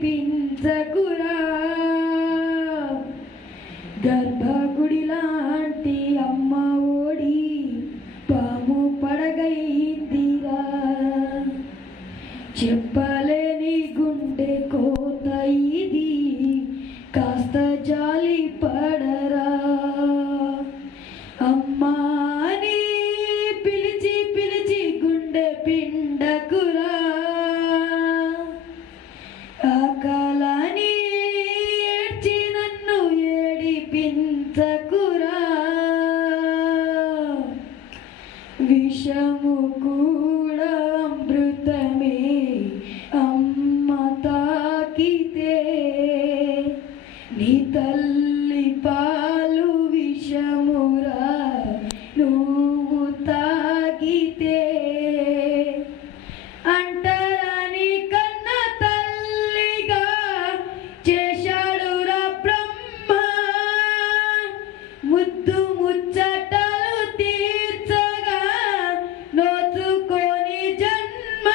ఏడిపించకురా గర్భగుడి లాంటి అమ్మ ఓడి పాము పడగైందిరా చెప్పలేని గుండె కోత ఇది కాస్త జాలి పడరా అమ్మాని పిలిచి పిలిచి గుండె పిండకురా ఆకలని ఏడ్చి నన్ను ఏడిపించకురా విషము కూడా అమృతమే అమ్మ తాకితే నీ తల్లి పాలు విషమురా నువ్వు తాగితే అంటరాని కన్న తల్లిగా చేశాడురా బ్రహ్మ ముద్దు ముచ్చటలు తీర్చగా నోచుకొని జన్మ